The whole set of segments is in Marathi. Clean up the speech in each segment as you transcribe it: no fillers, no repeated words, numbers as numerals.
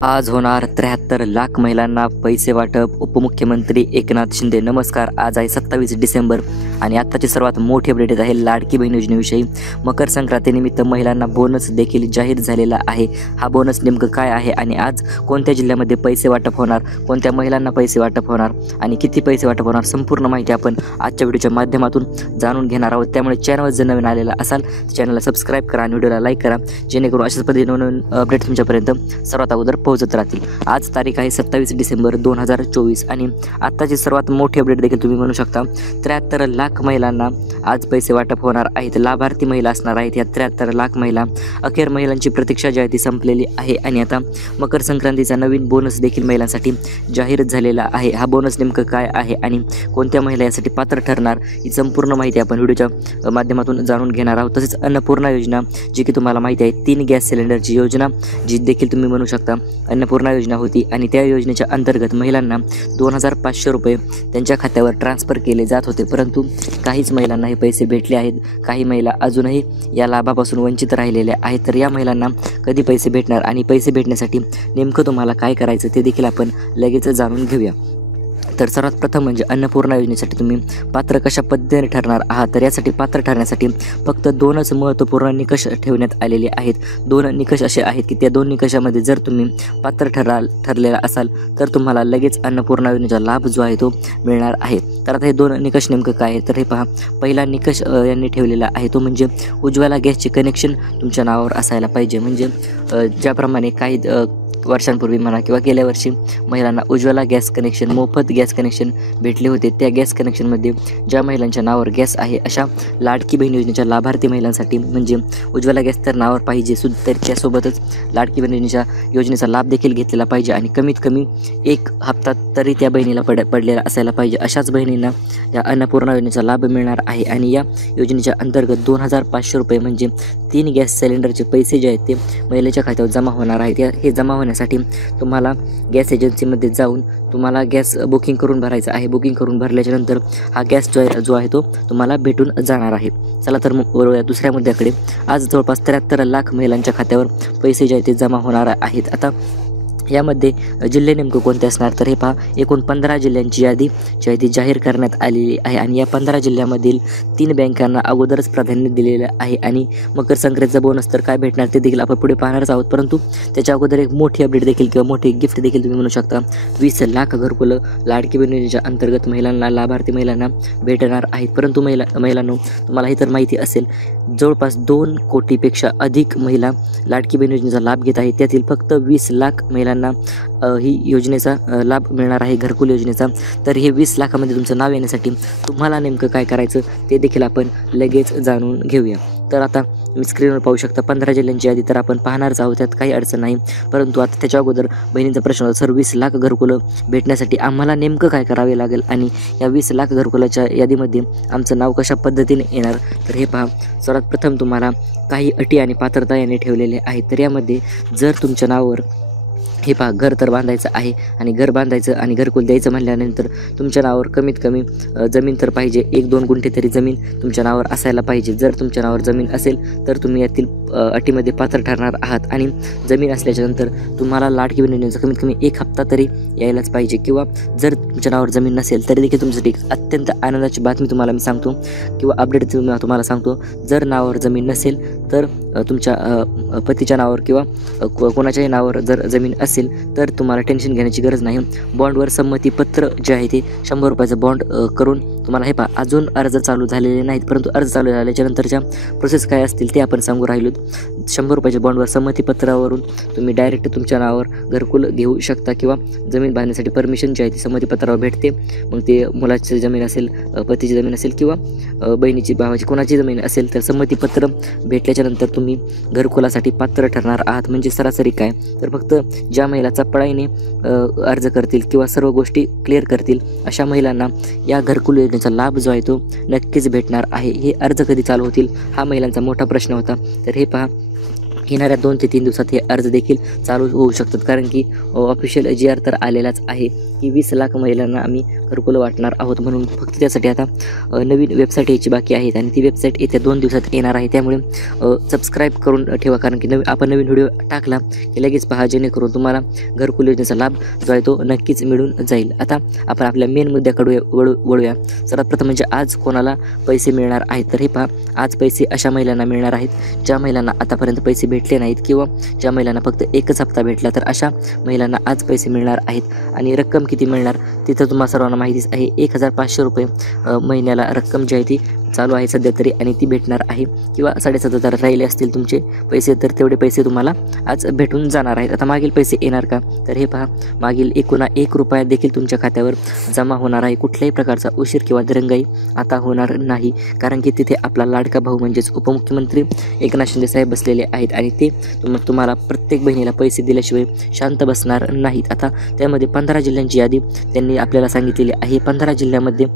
आज होणार 73 लाख महिलांना पैसे वाटप. उपमुख्यमंत्री एकनाथ शिंदे. नमस्कार. आज आहे 27 डिसेंबर आणि आत्ताची सर्वात मोठी अपडेट येत आहे लाडकी बहीण योजनेविषयी. मकर संक्रांतीनिमित्त महिलांना बोनस देखील जाहीर झालेला आहे. हा बोनस नेमकं काय आहे आणि आज कोणत्या जिल्ह्यामध्ये पैसे वाटप होणार, कोणत्या महिलांना पैसे वाटप होणार आणि किती पैसे वाटप होणार, संपूर्ण माहिती आपण आजच्या व्हिडिओच्या माध्यमातून जाणून घेणार आहोत. त्यामुळे चॅनलवर जर नवीन आलेला असाल चॅनलला सबस्क्राईब करा आणि व्हिडिओला लाईक करा, जेणेकरून अशाच पद्धतीने नवीन अपडेट तुमच्यापर्यंत सर्वात अगोदर पोहोचत राहतील. आज तारीख आहे 27 डिसेंबर 2024 आणि आत्ताची सर्वात मोठी अपडेट देखील तुम्ही म्हणू शकता. 73 लाख महिलांना आज पैसे वाटप होणार आहेत. लाभार्थी महिला असणार आहेत या 73 लाख महिला. अखेर महिलांची प्रतीक्षा जी आहे ती संपलेली आहे आणि आता मकर संक्रांतीचा नवीन बोनस देखील महिलांसाठी जाहीर झालेला आहे. हा बोनस नेमकं काय आहे आणि कोणत्या महिला यासाठी पात्र ठरणार, ही संपूर्ण माहिती आपण व्हिडिओच्या माध्यमातून जाणून घेणार आहोत. तसेच अन्नपूर्णा योजना, जी की तुम्हाला माहिती आहे 3 गॅस सिलेंडरची योजना, जी देखील तुम्ही म्हणू शकता अन्नपूर्णा योजना होती आणि त्या योजनेच्या अंतर्गत महिलांना 2500 रुपये त्यांच्या खात्यावर ट्रान्सफर केले जात होते. परंतु काहीच महिलांना हे पैसे भेटले आहेत. काही महिला अजूनही या लाभापासून वंचित राहिलेल्या आहेत. तर या महिलांना कधी पैसे भेटणार आणि पैसे भेटण्यासाठी नेमकं तुम्हाला काय करायचं ते देखील आपण लगेच जाणून घेऊया. तर सर्वात प्रथम म्हणजे अन्नपूर्णा योजनेसाठी तुम्ही पात्र कशा पद्धतीने ठरणार आहात. तर यासाठी पात्र ठरण्यासाठी फक्त 2च महत्त्वपूर्ण निकष ठेवण्यात आलेले आहेत. 2 निकष असे आहेत की त्या 2 निकषामध्ये जर तुम्ही पात्र ठरलेला असाल तर तुम्हाला लगेच अन्नपूर्णा योजनेचा लाभ जो आहे तो मिळणार आहे. तर आता हे 2 निकष नेमकं काय आहे तर हे पहा. पहिला निकष यांनी ठेवलेला आहे तो म्हणजे उज्ज्वला गॅसचे कनेक्शन तुमच्या नावावर असायला पाहिजे. म्हणजे ज्याप्रमाणे काही वर्षांपूर्वी म्हणा किंवा गेल्या वर्षी महिलांना उज्ज्वला गॅस कनेक्शन, मोफत गॅस कनेक्शन भेटले होते. त्या गॅस कनेक्शनमध्ये ज्या महिलांच्या नावावर गॅस आहे अशा लाडकी बहीण योजनेच्या लाभार्थी महिलांसाठी म्हणजे उज्ज्वला गॅस तर नावावर पाहिजे, तर त्यासोबतच लाडकी बहीण योजनेचा लाभ देखील घेतलेला पाहिजे आणि कमीत कमी 1 हप्ता तरी त्या बहिणीला पडलेला असायला पाहिजे. अशाच बहिणींना या अन्नपूर्णा योजनेचा लाभ मिळणार आहे आणि या योजनेच्या अंतर्गत 2500 रुपये म्हणजे 3 गॅस सिलेंडरचे पैसे जे आहेत ते महिलेच्या खात्यावर जमा होणार आहेत. हे जमा होण्यासाठी तुम्हाला गॅस एजन्सीमध्ये जाऊन तुम्हाला गॅस बुकिंग करून भरायचं आहे. बुकिंग करून भरल्याच्यानंतर हा गॅस जो आहे तो तुम्हाला भेटून जाणार आहे. चला तर मग वळूया दुसऱ्या मुद्द्याकडे. आज जवळपास 73 लाख महिलांच्या खात्यावर पैसे जे आहेत ते जमा होणार आहेत. आता यामध्ये जिल्हे नेमकं कोणते असणार तर हे पहा. एकूण 15 जिल्ह्यांची यादी जी आहे ती जाहीर करण्यात आलेली आहे आणि या 15 जिल्ह्यामधील 3 बँकांना अगोदरच प्राधान्य दिलेलं आहे आणि मकर संक्रांतीचा बोनस तर काय भेटणार ते देखील आपण पुढे पाहणारच आहोत. परंतु त्याच्या अगोदर एक मोठी अपडेट देखील किंवा मोठी गिफ्ट देखील तुम्ही म्हणू शकता. 20 लाख घरकुलं लाडकी बहीण योजनेच्या अंतर्गत महिलांना, लाभार्थी महिलांना भेटणार आहेत. परंतु महिलांनो, तुम्हाला हे तर माहिती असेल जवळपास 2 कोटीपेक्षा अधिक महिला लाडकी बहीण योजनेचा लाभ घेत आहेत. त्यातील फक्त 20 लाख महिलांना ही योजनेचा लाभ मिळणार आहे, घरकुल योजनेचा. तर हे 20 लाखामध्ये तुमचं नाव येण्यासाठी तुम्हाला नेमकं काय करायचं ते देखील आपण लगेच जाणून घेऊया. तर आता मी स्क्रीनवर पाहू शकता 15 जिल्ह्यांची यादी तर आपण पाहणारच आहोत, त्यात काही अडचण नाही. परंतु आता त्याच्या अगोदर बहिणींचा प्रश्न होता, सर 20 लाख घरकुलं भेटण्यासाठी आम्हाला नेमकं काय करावे लागेल आणि या 20 लाख घरकुलाच्या यादीमध्ये आमचं नाव कशा पद्धतीने येणार. तर हे पहा, सर्वात प्रथम तुम्हाला काही अटी आणि पात्रता यांनी ठेवलेले आहेत. तर यामध्ये जर तुमच्या नावावर हे पहा घर तर बांधायचं आहे आणि घर बांधायचं आणि घरकुल द्यायचं म्हणल्यानंतर तुमच्या नावावर कमीत कमी जमीन तर पाहिजे, 1-2 गुंठे तरी जमीन तुमच्या नावावर असायला पाहिजे. जर तुमच्या नावावर जमीन असेल तर तुम्ही यातील अटीमध्ये पात्र ठरणार आहात आणि जमीन असल्याच्यानंतर तुम्हाला लाडकी बहीण योजनेचा कमीत कमी 1 हप्ता तरी यायलाच पाहिजे. किंवा जर तुमच्या नावावर जमीन नसेल तरी देखील तुमच्यासाठी अत्यंत आनंदाची बातमी तुम्हाला मी सांगतो किंवा अपडेट तुम्हाला सांगतो. जर नावावर जमीन नसेल तर तुमच्या पतीच्या नावावर किंवा कोणाच्याही नावावर जर जमीन असेल तर तुम्हाला टेन्शन घेण्याची गरज नाही. बॉन्डवर संमतीपत्र जे आहे ते 100 रुपयाचं बॉन्ड करून तुम्हाला हे पहा. अजून अर्ज चालू झालेले नाहीत, परंतु अर्ज चालू झाल्याच्या नंतरच्या प्रोसेस काय असतील ते आपण सांगू राहिलो. 100 रुपयाच्या बॉन्डवर संमतीपत्रावरून तुम्ही डायरेक्ट तुमच्या नावावर घरकुल घेऊ शकता किंवा जमीन बांधण्यासाठी परमिशन जी आहे ती संमतीपत्रावर भेटते. मग ते मुलाची जमीन असेल, पतीची जमीन असेल किंवा बहिणीची, भावाची, कोणाची जमीन असेल तर संमतीपत्र भेटल्याच्यानंतर तुम्ही घरकुलासाठी पात्र ठरणार आहात. म्हणजे सरासरी काय तर फक्त ज्या महिला चपळाईने अर्ज करतील किंवा सर्व गोष्टी क्लिअर करतील अशा महिलांना या घरकुल योजनेचा लाभ जो आहे तो नक्कीच भेटणार आहे. हे अर्ज कधी चालू होतील हा महिलांचा मोठा प्रश्न होता. तर हे पहा, येणाऱ्या 2 ते 3 दिवसात हे अर्ज देखील चालू होऊ शकतात, कारण की ऑफिशियल GR तर आलेलाच आहे की 20 लाख महिलांना आम्ही घरकुलं वाटणार आहोत. म्हणून फक्त त्यासाठी आता नवीन वेबसाईट यायची बाकी आहेत आणि ती वेबसाईट येत्या 2 दिवसात येणार आहे. त्यामुळे सबस्क्राईब करून ठेवा, कारण की आपण नवीन व्हिडिओ टाकला की लगेच पहा, जेणेकरून तुम्हाला घरकुल योजनेचा लाभ जो आहे तो नक्कीच मिळून जाईल. आता आपण आपल्या मेन मुद्द्याकडे वळूया. सर्वात प्रथम म्हणजे आज कोणाला पैसे मिळणार आहेत, तर हे पहा, आज पैसे अशा महिलांना मिळणार आहेत ज्या महिलांना आतापर्यंत पैसे भेटले नाहीत किंवा ज्या महिलांना फक्त एकच हप्ता भेटला, तर अशा महिलांना आज पैसे मिळणार आहेत. आणि रक्कम किती मिळणार तिथं तुम्हाला सर्वांना माहितीच आहे. 1500 रुपये महिन्याला रक्कम जी आहे ती चालू आहे सध्या तरी, आणि ती भेटणार आहे. किंवा 7,500 राहिले असतील तुमचे पैसे, तर तेवढे पैसे तुम्हाला आज भेटून जाणार आहेत. आता मागील पैसे येणार का, तर हे पहा, मागील एकूण 1 रुपया देखील तुमच्या खात्यावर जमा होणार आहे. कुठल्याही प्रकारचा उशीर किंवा दिरंगाई आता होणार नाही, कारण की तिथे आपला लाडका भाऊ म्हणजेच उपमुख्यमंत्री एकनाथ शिंदे साहेब बसलेले आहेत आणि ते तुम्हाला प्रत्येक बहिणीला पैसे दिल्याशिवाय शांत बसणार नाहीत. आता त्यामध्ये 15 जिल्ह्यांची यादी त्यांनी आपल्याला सांगितलेली आहे. 15 जिल्ह्यामध्ये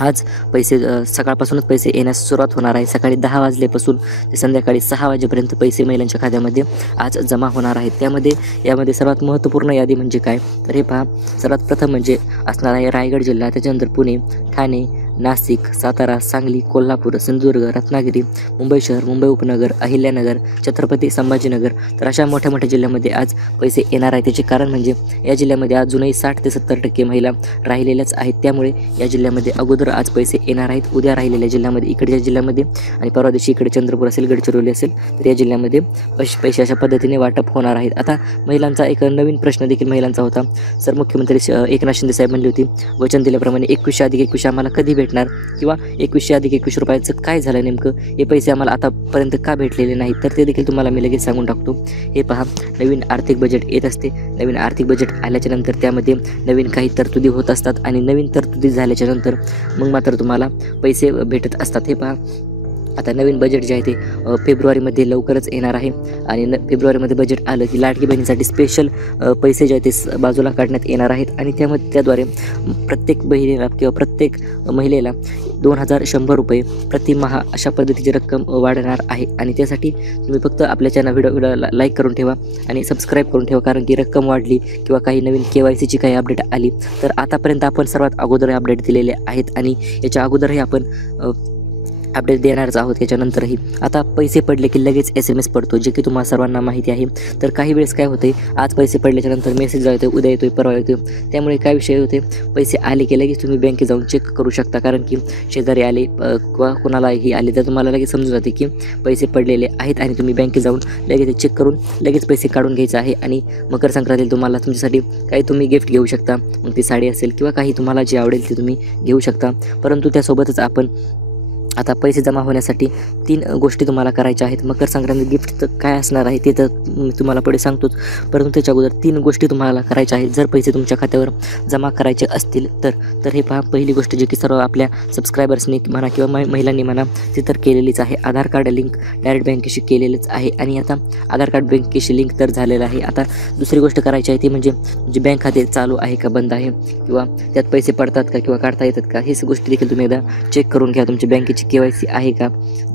आज पैसे सकाळपासूनच पैसे येण्यास सुरुवात होणार आहे. सकाळी 10 वाजल्यापासून ते संध्याकाळी 6 वाजेपर्यंत पैसे महिलांच्या खात्यामध्ये आज जमा होणार आहेत. यामध्ये सर्वात महत्त्वपूर्ण यादी म्हणजे काय, तर हे पहा, सर्वात प्रथम म्हणजे असणार आहे रायगड जिल्हा, त्याच्यानंतर पुणे, ठाणे, नाशिक, सातारा, सांगली, कोल्हापूर, सिंधुदुर्ग, रत्नागिरी, मुंबई शहर, मुंबई उपनगर, अहिल्यानगर, छत्रपती संभाजीनगर. तर अशा मोठ्या मोठ्या जिल्ह्यामध्ये आज पैसे येणार आहेत. त्याचे कारण म्हणजे या जिल्ह्यामध्ये अजूनही 60 ते 70% महिला राहिलेल्याच आहेत. त्यामुळे या जिल्ह्यामध्ये अगोदर आज पैसे येणार आहेत. उद्या राहिलेल्या जिल्ह्यामध्ये, इकडच्या जिल्ह्यामध्ये आणि परवा दिवशी इकडे चंद्रपूर असेल, गडचिरोली असेल, तर या जिल्ह्यामध्ये पैसे अशा पद्धतीने वाटप होणार आहेत. आता महिलांचा एक नवीन प्रश्न देखील महिलांचा होता. सर, मुख्यमंत्री एकनाथ शिंदे साहेब म्हणली होती, वचन दिल्याप्रमाणे 21/21 आम्हाला कधी भेटणार, किंवा 21/21 रुपयाचं काय झालं नेमकं, हे पैसे आम्हाला आतापर्यंत का भेटलेले नाहीत, तर ते देखील तुम्हाला मी लगेच सांगून टाकतो. हे पहा, नवीन आर्थिक बजेट येत असते. नवीन आर्थिक बजेट आल्याच्या नंतर त्यामध्ये नवीन काही तरतुदी होत असतात आणि नवीन तरतुदी झाल्याच्या नंतर मग मात्र तुम्हाला पैसे भेटत असतात. हे पहा, आता नवीन बजेट जे आहे ते फेब्रुवारीमध्ये लवकरच येणार आहे आणि फेब्रुवारीमध्ये बजेट आलं की लाडकी बहिणीसाठी स्पेशल पैसे जे आहेत ते बाजूला काढण्यात येणार आहेत आणि त्याद्वारे प्रत्येक बहिणीला किंवा प्रत्येक महिलेला 2100 रुपये प्रतिमाह अशा पद्धतीची रक्कम वाढणार आहे. आणि त्यासाठी तुम्ही फक्त आपल्या चॅनल व्हिडिओला लाईक करून ठेवा आणि सबस्क्राईब करून ठेवा, कारण की रक्कम वाढली किंवा काही नवीन KYCची काही अपडेट आली तर आतापर्यंत आपण सर्वात अगोदर अपडेट दिलेले आहेत आणि याच्या अगोदरही आपण अपडेट देणारच आहोत. याच्यानंतरही आता पैसे पडले की लगेच SMS पडतो, जे की तुम्हाला सर्वांना माहिती आहे. तर काही वेळेस काय होते, आज पैसे पडल्याच्या नंतर मेसेज येतो, उद्या येतोय, परवा येतोय. त्यामुळे काय विषय होते, पैसे आले की लगेच तुम्ही बँकेत जाऊन चेक करू शकता, कारण की शेजारी आले किंवा कोणालाही आले तर तुम्हाला लगेच समजून जाते की पैसे पडलेले आहेत आणि तुम्ही बँकेत जाऊन लगेच चेक करून लगेच पैसे काढून घ्यायचे आहे. आणि मकर संक्रांतीला तुम्हाला तुमच्यासाठी काही तुम्ही गिफ्ट घेऊ शकता, मग ती साडी असेल किंवा काही तुम्हाला जे आवडेल ते तुम्ही घेऊ शकता. परंतु त्यासोबतच आपण आता पैसे जमा होण्यासाठी 3 गोष्टी तुम्हाला करायच्या आहेत. मकर संक्रांती गिफ्ट तर काय असणार आहे ते तर मी तुम्हाला पुढे सांगतोच, परंतु त्याच्या अगोदर 3 गोष्टी तुम्हाला करायच्या आहेत जर पैसे तुमच्या खात्यावर जमा करायचे असतील तर हे पहा, पहिली गोष्ट जी की सर्व आपल्या सबस्क्रायबर्सनी म्हणा किंवा महिलांनी म्हणा ती तर केलेलीच आहे. आधार कार्ड लिंक डायरेक्ट बँकेशी केलेलंच आहे आणि आता आधार कार्ड बँकेशी लिंक तर झालेलं आहे. आता दुसरी गोष्ट करायची आहे ती म्हणजे बँक खाते चालू आहे का, बंद आहे, किंवा त्यात पैसे पडतात का किंवा काढता येतात का, ही गोष्टी देखील तुम्ही एकदा चेक करून घ्या. तुमच्या बँकेची KYC आहे का,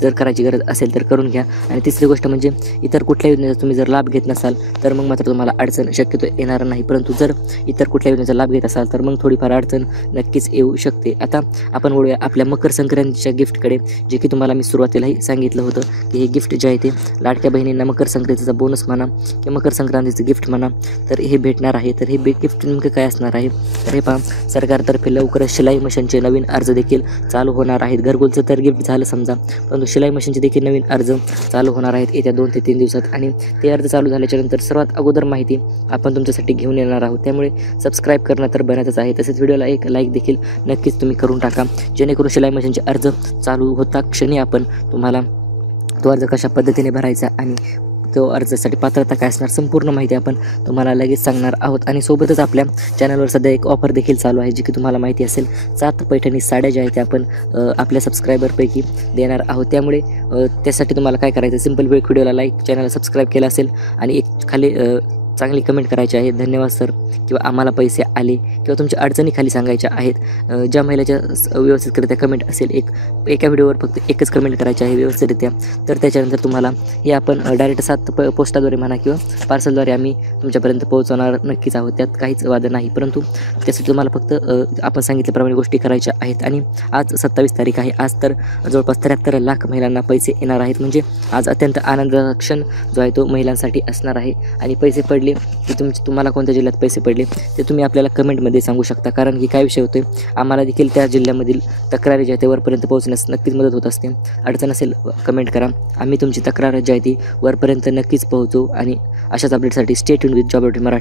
जर करायची गरज असेल तर करून घ्या. आणि तिसरी गोष्ट म्हणजे इतर कुठल्या योजनेचा तुम्ही जर लाभ घेत नसाल तर मग मात्र तुम्हाला अडचण शक्यतो येणार नाही, परंतु जर इतर कुठल्या योजनेचा लाभ घेत असाल तर मग थोडीफार अडचण नक्कीच येऊ शकते. आता आपण वळूया आपल्या मकर संक्रांतीच्या गिफ्टकडे, जे की तुम्हाला मी सुरुवातीलाही सांगितलं होतं की हे गिफ्ट जे आहे ते लाडक्या बहिणींना मकर संक्रांतीचा बोनस म्हणा किंवा मकर संक्रांतीचं गिफ्ट म्हणा तर हे भेटणार आहे. तर हे गिफ्ट नेमकं काय असणार आहे, तर हे पहा, सरकारतर्फे लवकरच शिलाई मशीनचे नवीन अर्ज देखील चालू होणार आहेत. घरकुलचं तर गिफ्ट झालं समजा, परंतु शिलाई मशीनचे देखील नवीन अर्ज चालू होणार आहेत येत्या 2 ते 3 दिवसात. आणि ते अर्ज चालू झाल्याच्या नंतर सर्वात अगोदर माहिती आपण तुमच्यासाठी घेऊन येणार आहोत. त्यामुळे सबस्क्राईब करणं तर बनायचंच आहे. तसेच व्हिडिओला एक लाईक देखील नक्कीच तुम्ही करून टाका, जेणेकरून शिलाई मशीनचे अर्ज चालू होता क्षणी आपण तुम्हाला तो अर्ज कशा पद्धतीने भरायचा आणि तो अर्जासाठी पात्रता काय असणार संपूर्ण माहिती आपण तुम्हाला लगेच सांगणार आहोत. आणि सोबतच आपल्या चॅनलवर सध्या एक ऑफर देखील चालू आहे, जी की तुम्हाला माहिती असेल. 7 पैठणी साड्या ज्या आहेत त्या आपण आपल्या सबस्क्रायबरपैकी देणार आहोत. त्यामुळे त्यासाठी तुम्हाला काय करायचं, सिंपल व्हिडिओला लाईक, चॅनलला सबस्क्राईब केलं असेल आणि एक खाली चांगली कमेंट करायची आहे, धन्यवाद सर, किंवा आम्हाला पैसे आले, किंवा तुमच्या अडचणी खाली सांगायच्या आहेत. ज्या महिलाच्या व्यवस्थितरित्या कमेंट असेल, एका व्हिडिओवर फक्त एकच कमेंट करायची आहे व्यवस्थितरित्या, तर त्याच्यानंतर तुम्हाला हे आपण डायरेक्ट 7 पोस्टाद्वारे म्हणा किंवा पार्सलद्वारे आम्ही तुमच्यापर्यंत पोहोचवणार नक्कीच आहोत. त्यात काहीच वाद नाही, परंतु त्यासाठी तुम्हाला फक्त आपण सांगितल्याप्रमाणे गोष्टी करायच्या आहेत. आणि आज 27 तारीख आहे. आज तर जवळपास 73 लाख महिलांना पैसे येणार आहेत. म्हणजे आज अत्यंत आनंदाचा क्षण जो आहे तो महिलांसाठी असणार आहे. आणि पैसे पडले की तुम्हाला कोणत्या जिल्ह्यात पैसे पडले ते तुम्ही आपल्याला कमेंटमध्ये सांगू शकता. कारण की काय विषय होतो आम्हाला देखील त्या जिल्ह्यामधील तक्रारी जी आहे ते वरपर्यंत पोहोचण्यास नक्कीच मदत होत असते. अडचण असेल कमेंट करा, आम्ही तुमची तक्रार जी आहे ती वरपर्यंत नक्कीच पोहोचू. आणि अशाच अपडेटसाठी stay tune with job update Marathi.